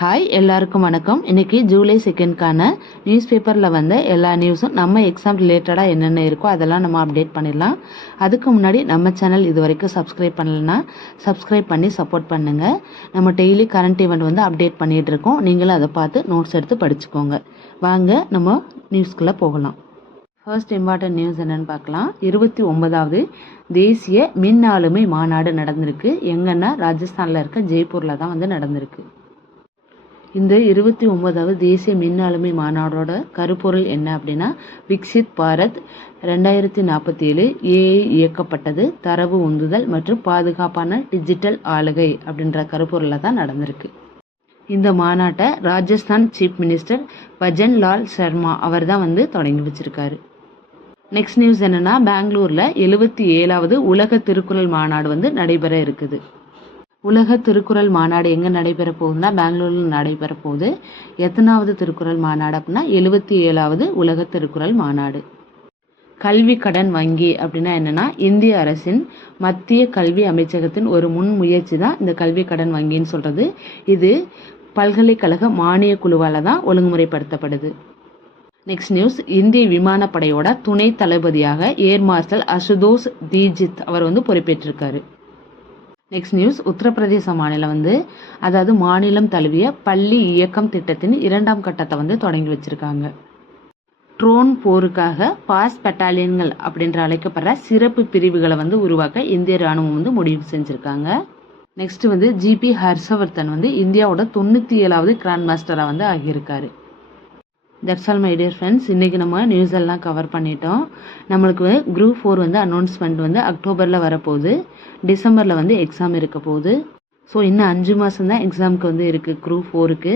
Hi எல்லாருக்கும் வணக்கம். இன்றைக்கி ஜூலை 2க்கான நியூஸ் பேப்பரில் வந்த எல்லா நியூஸும் நம்ம எக்ஸாம் ரிலேட்டடாக என்னென்ன இருக்கோ அதெல்லாம் நம்ம அப்டேட் பண்ணிடலாம். அதுக்கு முன்னாடி நம்ம சேனல் இது வரைக்கும் சப்ஸ்கிரைப் பண்ணலைன்னா சப்ஸ்கிரைப் பண்ணி சப்போர்ட் பண்ணுங்கள். நம்ம டெய்லி கரண்ட் ஈவெண்ட் வந்து அப்டேட் பண்ணிகிட்டு இருக்கோம். நீங்களும் அதை பார்த்து நோட்ஸ் எடுத்து படிச்சுக்கோங்க. வாங்க நம்ம நியூஸ்குள்ளே போகலாம். ஃபர்ஸ்ட் இம்பார்ட்டன்ட் நியூஸ் என்னென்னு பார்க்கலாம். 29வது தேசிய மின் ஆளுமை மாநாடு நடந்திருக்கு. எங்கன்னா ராஜஸ்தானில் இருக்க ஜெய்ப்பூரில் தான் வந்து நடந்திருக்கு. இந்த 29வது தேசிய மின் ஆளுமை மாநாடோட கருப்பொருள் என்ன அப்படின்னா, விக்சித் பாரத் 2047 ஏஐ இயக்கப்பட்டது, தரவு உந்துதல் மற்றும் பாதுகாப்பான டிஜிட்டல் ஆளுகை அப்படின்ற கருப்பொருளில் தான் நடந்திருக்கு. இந்த மாநாட்டை ராஜஸ்தான் சீஃப் மினிஸ்டர் பஜன் லால் சர்மா அவர் தான் வந்து தொடங்கி வச்சிருக்காரு. நெக்ஸ்ட் நியூஸ் என்னன்னா, பெங்களூரில் 77வது உலக திருக்குறள் மாநாடு வந்து நடைபெற இருக்குது. உலக திருக்குறள் மாநாடு எங்கே நடைபெற போகுதுன்னா பெங்களூரில் நடைபெற போகுது. எத்தனாவது திருக்குறள் மாநாடு அப்படின்னா 77வது உலக திருக்குறள் மாநாடு. கல்வி கடன் வங்கி அப்படின்னா என்னன்னா, இந்திய அரசின் மத்திய கல்வி அமைச்சகத்தின் ஒரு முன்முயற்சி தான் இந்த கல்வி கடன் வங்கின்னு சொல்றது. இது பல்கலைக்கழக மானிய குழுவால் தான் ஒழுங்குமுறைப்படுத்தப்படுது. நெக்ஸ்ட் நியூஸ், இந்திய விமானப்படையோட துணை தளபதியாக ஏர் மார்ஷல் அசுதோஷ் தீஜித் அவர் வந்து பொறுப்பேற்றிருக்காரு. நெக்ஸ்ட் நியூஸ், உத்தரப்பிரதேச மாநிலம் வந்து அதாவது மாநிலம் தழுவிய பள்ளி இயக்கம் திட்டத்தின் 2ஆம் கட்டத்தை வந்து தொடங்கி வச்சிருக்காங்க. ட்ரோன் போருக்காக பாஸ் பட்டாலியன்கள் அப்படின்ற அழைக்கப்படுற சிறப்பு பிரிவுகளை வந்து உருவாக்க இந்திய ராணுவம் வந்து முடிவு செஞ்சுருக்காங்க. நெக்ஸ்ட் வந்து ஜிபி ஹர்ஷவர்தன் வந்து இந்தியாவோட 97வது கிராண்ட் மாஸ்டராக வந்து ஆகியிருக்காரு. That's all my dear friends. இன்றைக்கி நம்ம நியூஸ் எல்லாம் கவர் பண்ணிட்டோம். நம்மளுக்கு குரூப் 4 வந்து அனௌன்ஸ்மெண்ட் வந்து அக்டோபரில் வரப்போகுது. டிசம்பரில் வந்து எக்ஸாம் இருக்க போகுது. ஸோ இன்னும் 5 மாதம் தான் எக்ஸாமுக்கு வந்து இருக்குது குரூப் 4க்கு.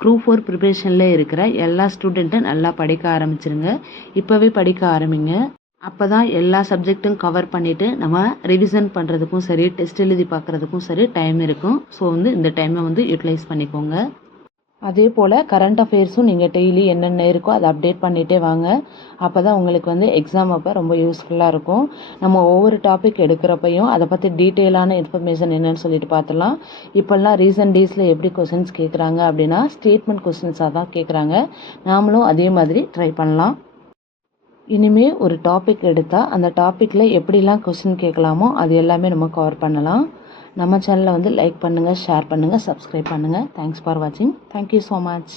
குரூப் 4 ப்ரிப்பரேஷனில் இருக்கிற எல்லா ஸ்டூடெண்ட்டும் நல்லா படிக்க ஆரம்பிச்சிருங்க. இப்போவே படிக்க ஆரம்பிங்க. அப்போ தான் எல்லா சப்ஜெக்ட்டும் கவர் பண்ணிவிட்டு நம்ம ரிவிஷன் பண்ணுறதுக்கும் சரி, டெஸ்ட் எழுதி பார்க்குறதுக்கும் சரி டைம் இருக்கும். ஸோ வந்து இந்த டைமை வந்து யூட்டிலைஸ் பண்ணிக்கோங்க. அதே போல் கரண்ட் அஃபேர்ஸும் நீங்கள் டெய்லி என்னென்ன இருக்கோ அதை அப்டேட் பண்ணிகிட்டே வாங்க. அப்போ தான் உங்களுக்கு வந்து எக்ஸாம் அப்போ ரொம்ப யூஸ்ஃபுல்லாக இருக்கும். நம்ம ஒவ்வொரு டாபிக் எடுக்கிறப்பையும் அதை பற்றி டீட்டெயிலான இன்ஃபர்மேஷன் என்னன்னு சொல்லிட்டு பார்த்துலாம். இப்போல்லாம் ரீசன்ட் டேஸில் எப்படி கொஸ்டின்ஸ் கேட்குறாங்க அப்படின்னா ஸ்டேட்மெண்ட் கொஸ்டின்ஸாக தான் கேட்குறாங்க. நாமளும் அதே மாதிரி ட்ரை பண்ணலாம். இனிமேல் ஒரு டாபிக் எடுத்தால் அந்த டாப்பிக்கில் எப்படிலாம் கொஸ்டின் கேட்கலாமோ அது எல்லாமே நம்ம கவர் பண்ணலாம். நம்ம சேனலை வந்து லைக் பண்ணுங்கள், ஷேர் பண்ணுங்கள், சப்ஸ்கிரைப் பண்ணுங்கள். தேங்க்ஸ் ஃபார் வாட்சிங். Thank you so much.